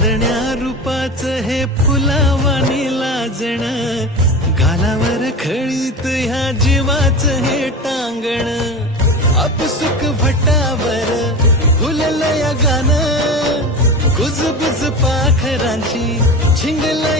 चांदण्या रूपाचं हे फुलावानी लाजण, गालावर खळीत ह्या जीवाचं हे टांगण, अपसुक भटावर फुललंय गाणं, कुजबुज पाखरांची झिंगलंय